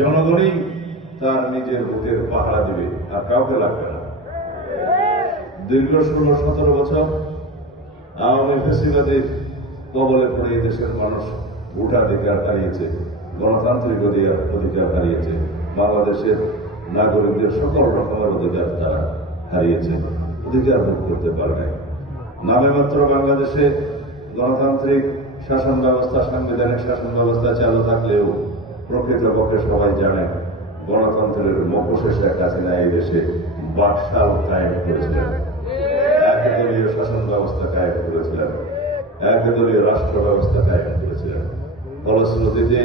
জনগণই তার নিজের ভোটের পাহারা দিবে, আর কাউকে লাগবে না। দীর্ঘ ষোলো, সতেরো বছর আওয়ামী ফেসিবাদের কবলে পড়ে দেশের মানুষ ভোটাধিকার হারিয়েছে, গণতান্ত্রিক অধিকার হারিয়েছে। বাংলাদেশের নাগরিকদের সকল রকমের অধিকার তারা হারিয়েছে, অধিকার ভোগ করতে পারে নাই। নামে মাত্র বাংলাদেশে গণতান্ত্রিক শাসন ব্যবস্থা, সাংবিধানিক শাসন ব্যবস্থা চালু থাকলেও প্রকৃতপক্ষে সবাই জানেন গণতন্ত্রের মুখোশে শেখ হাসিনা এই দেশে, বাকশাল কায়েম করেছিলেন। একদলীয় শাসন ব্যবস্থা কায়েম করেছিলেন। একদলীয় রাষ্ট্র ব্যবস্থা কায়েম করেছিলেন। ফলশ্রুতিতে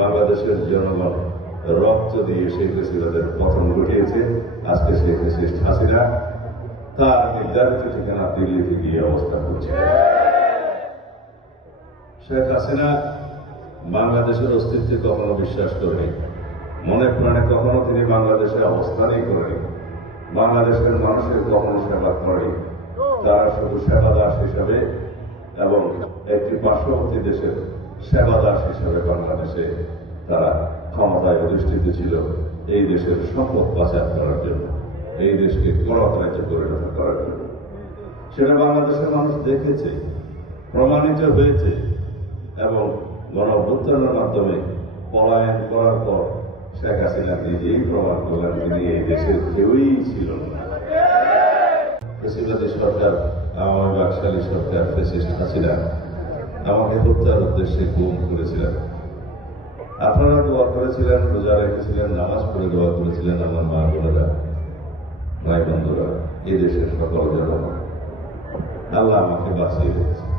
বাংলাদেশের জনগণ রক্ত দিয়ে সেই ফেসিলাদের পতন ঘটিয়েছে। আজকে সেই ফেসিস্ট হাসিনা তার নির্ধারিত ঠিকানা দিল্লিতে গিয়ে অবস্থান করছে। শেখ হাসিনা বাংলাদেশের অস্তিত্বে কখনো বিশ্বাস করেনি। মনে প্রাণে কখনো তিনি বাংলাদেশে অবস্থানই করেনি। বাংলাদেশের মানুষের কখনো সেবা করেনি। তারা শুধু সেবা দাস হিসাবে এবং একটি পার্শ্ববর্তী দেশের সেবা দাস হিসাবে বাংলাদেশে তারা ক্ষমতায় অধিষ্ঠিত ছিল। এই দেশের সম্পদ পাচার করার জন্য, এই দেশকে করত রাজ্য পরিণত করার জন্য। সেটা বাংলাদেশের মানুষ দেখেছে, প্রমাণিত হয়েছে। অভ্যুত্থানের মাধ্যমে পলায়ন করার পর শেখ হাসিনা নিজেই প্রমাণ করলেন তিনি এই দেশের কেউই ছিল না। সরকার, আওয়ামী বাকশালী সরকার ফেসিস্ট হাসিনা আমাকে হত্যার উদ্দেশ্যে গুম করেছিলেন। আপনারা দোয়া করেছিলেন, রোজা রেখেছিলেন, নামাজ পড়ে দোয়া করেছিলেন আমার মা বোনেরা ভাই বন্ধুরা এই দেশের সকল জনগণ। আল্লাহ আমাকে বাঁচিয়ে রেখেছে